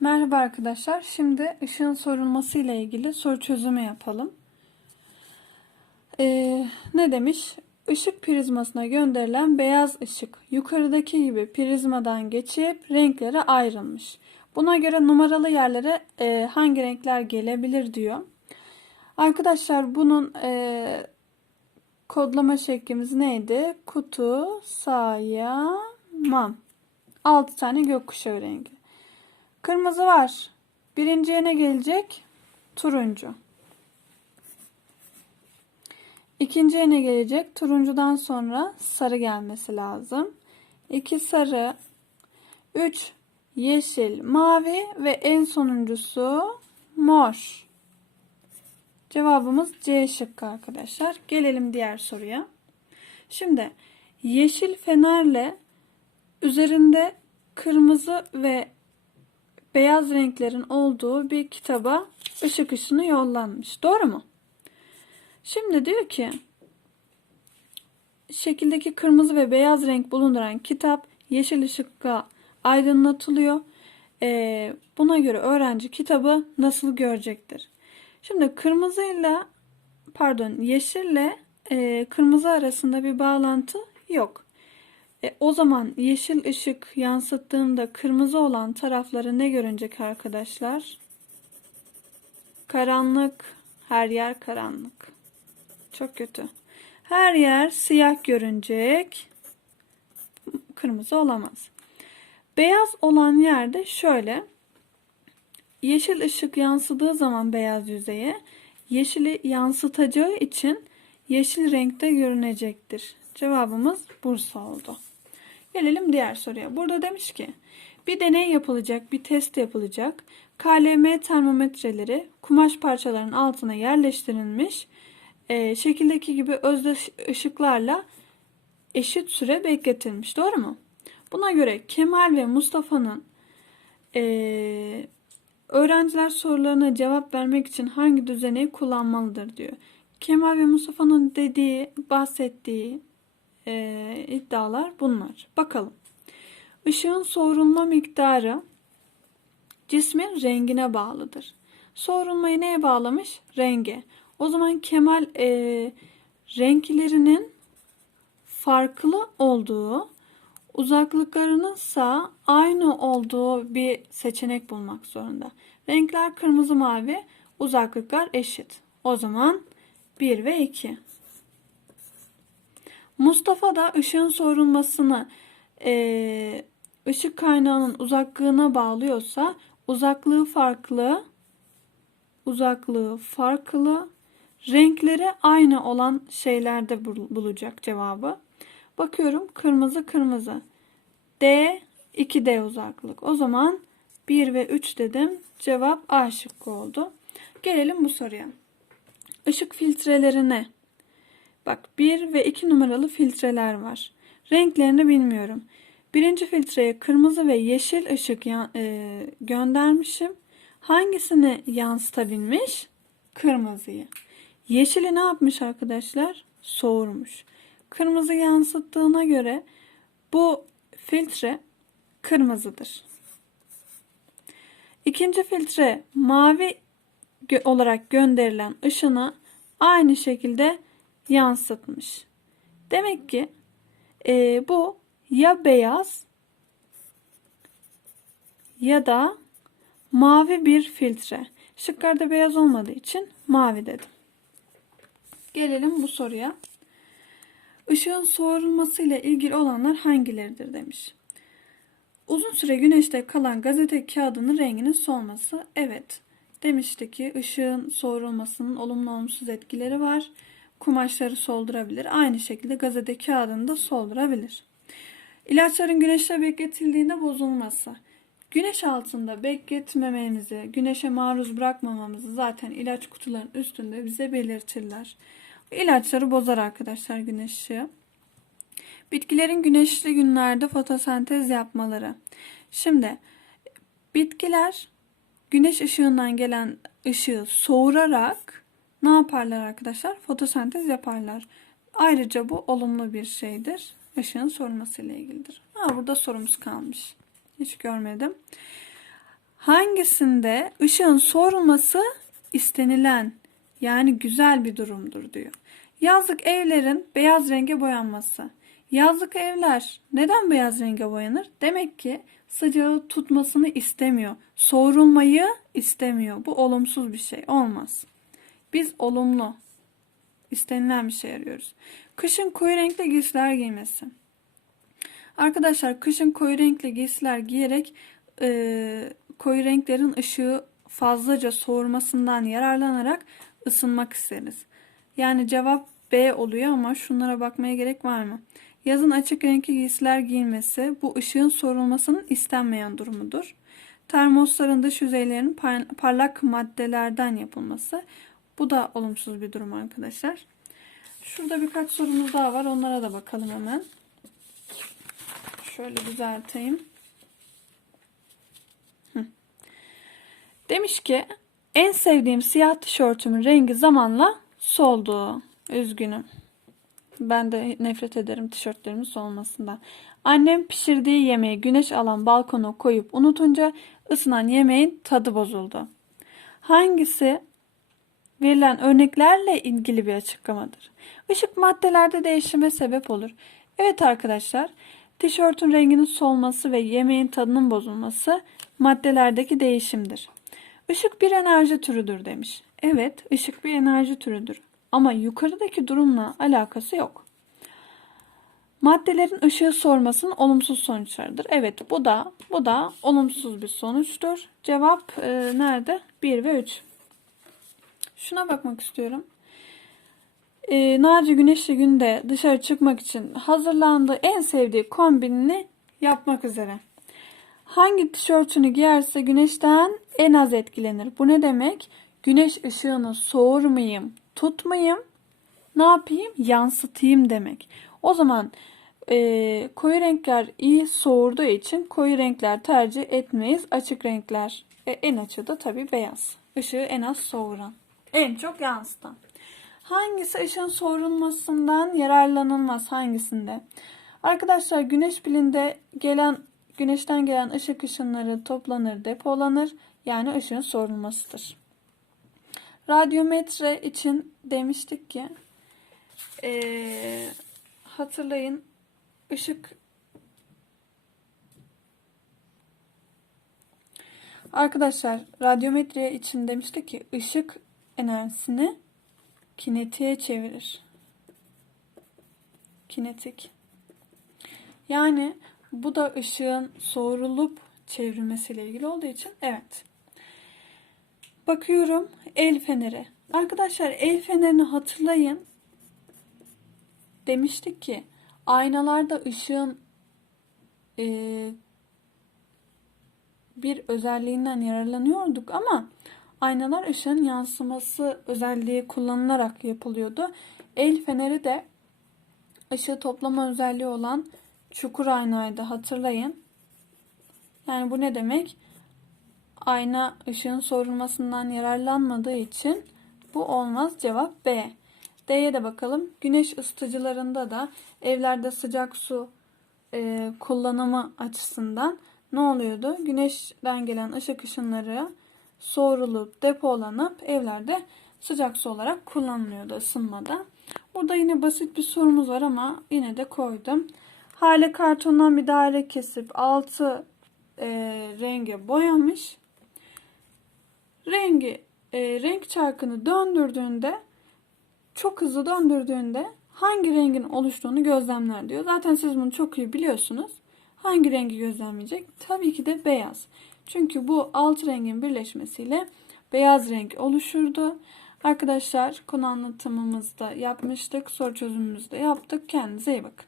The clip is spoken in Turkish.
Merhaba arkadaşlar. Şimdi ışığın sorulması ile ilgili soru çözümü yapalım. Ee, ne demiş? Işık prizmasına gönderilen beyaz ışık yukarıdaki gibi prizmadan geçip renklere ayrılmış. Buna göre numaralı yerlere e, hangi renkler gelebilir diyor. Arkadaşlar bunun e, kodlama şeklimiz neydi? Kutu sayamam. 6 tane gökkuşağı rengi. Kırmızı var. Birinciye ne gelecek? Turuncu. İkinciye ne gelecek? Turuncudan sonra sarı gelmesi lazım. 2 sarı, 3 yeşil, mavi ve en sonuncusu mor. Cevabımız C şıkkı arkadaşlar. Gelelim diğer soruya. Şimdi yeşil fenerle üzerinde kırmızı ve beyaz renklerin olduğu bir kitaba ışık ışını yollanmış. Doğru mu? Şimdi diyor ki şekildeki kırmızı ve beyaz renk bulunduran kitap yeşil ışıkla aydınlatılıyor. Ee, buna göre öğrenci kitabı nasıl görecektir? Şimdi kırmızıyla pardon yeşille e, kırmızı arasında bir bağlantı yok. E, o zaman yeşil ışık yansıttığımda kırmızı olan tarafları ne görünecek arkadaşlar? Karanlık. Her yer karanlık. Çok kötü. Her yer siyah görünecek. Kırmızı olamaz. Beyaz olan yerde şöyle. Yeşil ışık yansıdığı zaman beyaz yüzeye yeşili yansıtacağı için yeşil renkte görünecektir. Cevabımız Bursa oldu. Gelelim diğer soruya. Burada demiş ki bir deney yapılacak, bir test yapılacak. KLM termometreleri kumaş parçalarının altına yerleştirilmiş. E, şekildeki gibi özdeş ışıklarla eşit süre bekletilmiş. Doğru mu? Buna göre Kemal ve Mustafa'nın e, öğrenciler sorularına cevap vermek için hangi düzeneyi kullanmalıdır diyor. Kemal ve Mustafa'nın dediği, bahsettiği e, iddialar bunlar. Bakalım. Işığın soğurulma miktarı cismin rengine bağlıdır. Soğurulmayı neye bağlamış? Renge. O zaman Kemal e, renklerinin farklı olduğu, uzaklıklarının ise aynı olduğu bir seçenek bulmak zorunda. Renkler kırmızı mavi, uzaklıklar eşit. O zaman 1 ve 2. Mustafa da ışığın sorulmasını e, ışık kaynağının uzaklığına bağlıyorsa uzaklığı farklı, uzaklığı farklı, renkleri aynı olan şeylerde bulacak cevabı. Bakıyorum kırmızı kırmızı. D 2D uzaklık. O zaman 1 ve 3 dedim. Cevap A şıkkı oldu. Gelelim bu soruya. Işık filtrelerine Bak 1 ve 2 numaralı filtreler var. Renklerini bilmiyorum. Birinci filtreye kırmızı ve yeşil ışık e, göndermişim. Hangisini yansıtabilmiş? Kırmızıyı. Yeşili ne yapmış arkadaşlar? Soğurmuş. Kırmızı yansıttığına göre bu filtre kırmızıdır. İkinci filtre mavi olarak gönderilen ışını aynı şekilde yansıtmış. Demek ki e, bu ya beyaz ya da mavi bir filtre. Şıklarda beyaz olmadığı için mavi dedim. Gelelim bu soruya. Işığın soğurulması ile ilgili olanlar hangileridir demiş. Uzun süre güneşte kalan gazete kağıdının renginin solması. Evet. Demişti ki ışığın soğurulmasının olumlu olumsuz etkileri var kumaşları soldurabilir. Aynı şekilde gazete kağıdını da soldurabilir. İlaçların güneşte bekletildiğinde bozulması. Güneş altında bekletmememizi, güneşe maruz bırakmamamızı zaten ilaç kutularının üstünde bize belirtirler. İlaçları bozar arkadaşlar güneş ışığı. Bitkilerin güneşli günlerde fotosentez yapmaları. Şimdi bitkiler güneş ışığından gelen ışığı soğurarak ne yaparlar arkadaşlar? Fotosentez yaparlar. Ayrıca bu olumlu bir şeydir. Işığın sorulması ile ilgilidir. Ha, burada sorumuz kalmış. Hiç görmedim. Hangisinde ışığın sorulması istenilen yani güzel bir durumdur diyor. Yazlık evlerin beyaz renge boyanması. Yazlık evler neden beyaz renge boyanır? Demek ki sıcağı tutmasını istemiyor. Soğurulmayı istemiyor. Bu olumsuz bir şey. Olmaz. Biz olumlu, istenilen bir şey arıyoruz. Kışın koyu renkli giysiler giymesi. Arkadaşlar kışın koyu renkli giysiler giyerek e, koyu renklerin ışığı fazlaca soğurmasından yararlanarak ısınmak isteriz. Yani cevap B oluyor ama şunlara bakmaya gerek var mı? Yazın açık renkli giysiler giyilmesi bu ışığın sorulmasının istenmeyen durumudur. Termosların dış yüzeylerinin par- parlak maddelerden yapılması. Bu da olumsuz bir durum arkadaşlar. Şurada birkaç sorumuz daha var. Onlara da bakalım hemen. Şöyle düzelteyim. Demiş ki en sevdiğim siyah tişörtümün rengi zamanla soldu. Üzgünüm. Ben de nefret ederim tişörtlerimin solmasından. Annem pişirdiği yemeği güneş alan balkona koyup unutunca ısınan yemeğin tadı bozuldu. Hangisi verilen örneklerle ilgili bir açıklamadır? Işık maddelerde değişime sebep olur. Evet arkadaşlar, tişörtün renginin solması ve yemeğin tadının bozulması maddelerdeki değişimdir. Işık bir enerji türüdür demiş. Evet, ışık bir enerji türüdür. Ama yukarıdaki durumla alakası yok. Maddelerin ışığı sormasının olumsuz sonuçlarıdır. Evet, bu da bu da olumsuz bir sonuçtur. Cevap e, nerede? 1 ve 3. Şuna bakmak istiyorum. E, Naci güneşli günde dışarı çıkmak için hazırlandığı en sevdiği kombinini yapmak üzere. Hangi tişörtünü giyerse güneşten en az etkilenir. Bu ne demek? Güneş ışığını soğurmayayım, tutmayayım, ne yapayım? Yansıtayım demek. O zaman e, koyu renkler iyi soğurduğu için koyu renkler tercih etmeyiz. Açık renkler e, en açığı da tabii beyaz. Işığı en az soğuran. En çok yansıtan. Hangisi ışığın soğurulmasından yararlanılmaz hangisinde? Arkadaşlar güneş pilinde gelen güneşten gelen ışık ışınları toplanır, depolanır. Yani ışığın soğurulmasıdır. Radyometre için demiştik ki ee, hatırlayın ışık Arkadaşlar radyometre için demiştik ki ışık enerjisini kinetiğe çevirir. Kinetik. Yani bu da ışığın soğurulup çevrilmesiyle ilgili olduğu için evet. Bakıyorum el feneri. Arkadaşlar el fenerini hatırlayın. Demiştik ki aynalarda ışığın e, bir özelliğinden yararlanıyorduk ama aynalar ışığın yansıması özelliği kullanılarak yapılıyordu. El feneri de ışığı toplama özelliği olan çukur aynaydı hatırlayın. Yani bu ne demek? Ayna ışığın sorulmasından yararlanmadığı için bu olmaz. Cevap B. D'ye de bakalım. Güneş ısıtıcılarında da evlerde sıcak su e, kullanımı açısından ne oluyordu? Güneşten gelen ışık ışınları soğurulup depolanıp evlerde sıcak su olarak kullanılıyordu ısınmada. Burada yine basit bir sorumuz var ama yine de koydum. Hale kartondan bir daire kesip altı e, renge boyamış. Rengi e, renk çarkını döndürdüğünde çok hızlı döndürdüğünde hangi rengin oluştuğunu gözlemler diyor. Zaten siz bunu çok iyi biliyorsunuz. Hangi rengi gözlemleyecek? Tabii ki de beyaz. Çünkü bu altı rengin birleşmesiyle beyaz renk oluşurdu. Arkadaşlar konu anlatımımızda yapmıştık. Soru çözümümüzde yaptık. Kendinize iyi bakın.